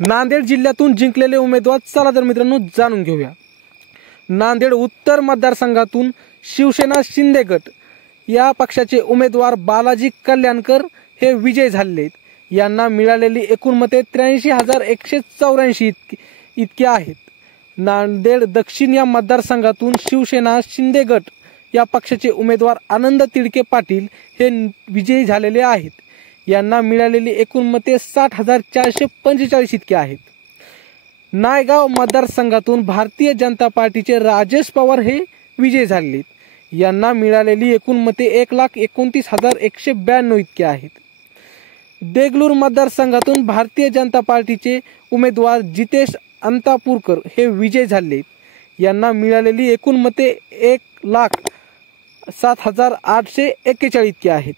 नांदेड जिल्ह्यातून जिंकलेले उमेदवार चला तर मित्रांनो जाणून घेऊया। नांदेड उत्तर मतदारसंघातून शिवसेना शिंदे गट या पक्षाचे उमेदवार बालाजी कल्याणकर हे विजय झाले। यांना मिळालेली एकूण मते 83,184 इतकी आहेत। नांदेड दक्षिण या मतदारसंघातून शिवसेना शिंदे गट या पक्षाचे उमेदवार आनंद तिडके पाटील हे विजयी झालेले आहेत। यांना मिळालेली एकूण मते 60,445 इतकी आहेत। नायगाव मतदारसंघातून भारतीय जनता पार्टीचे राजेश पवार हे विजयी झाले। यांना मिळालेली एकूण मते 1,29,192 इतकी आहेत। देगलूर मतदारसंघातून भारतीय जनता पार्टीचे उमेदवार जितेश अंतापूरकर हे विजयी झाले। यांना मिळालेली एकूण मते 1,07,841 इतकी आहेत।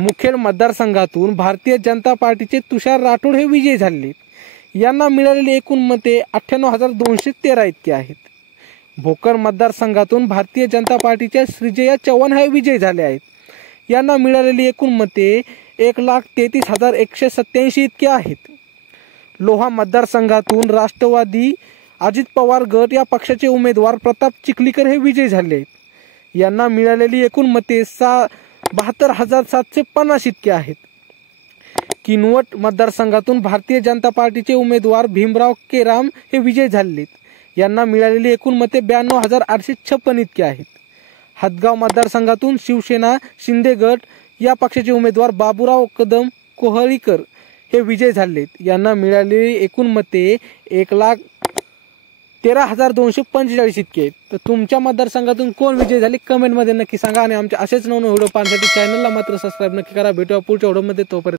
मुखेड मतदारसंघातून भारतीय जनता पार्टीचे तुषार राठोड हे विजयी झाले। यांना मिळालेली एकूण मते 98,213 इतकी आहेत। भोकर मतदारसंघातून भारतीय जनता पार्टीच्या श्रीजया चव्हाण हे विजयी झाले आहेत। यांना मिळालेली एकूण मते 1,33,187 इतकी आहेत। लोहा मतदारसंघातून राष्ट्रवादी अजित पवार गट या पक्षाचे उमेदवार प्रताप चिखलीकर हे विजयी झाले आहेत। यांना मिळालेली एकूण मते 72,750 इतके आहेत। किनवट मतदारसंघातून भारतीय जनता पार्टीचे उमेदवार भीमराव केराम हे विजयी झाले। यांना मिळालेली एकूण मते 92,856 इतके आहेत। हदगाव मतदारसंघातून शिवसेना शिंदे गट या पक्षाचे उमेदवार बाबूराव कदम कोहळीकर हे विजयी झाले। यांना मिळालेली एकूण मते 1,13,245 इतके आहेत। तर तुमच्या मतदारसंघातून कोण विजयी झाले कमेंटमध्ये नक्की सांगा आणि आमच्या असेच नवीन व्हिडिओ पाहण्यासाठी चॅनलला मात्र सबस्क्राईब नक्की करा। भेटूया पुढच्या व्हिडिओमध्ये, तोपर्यंत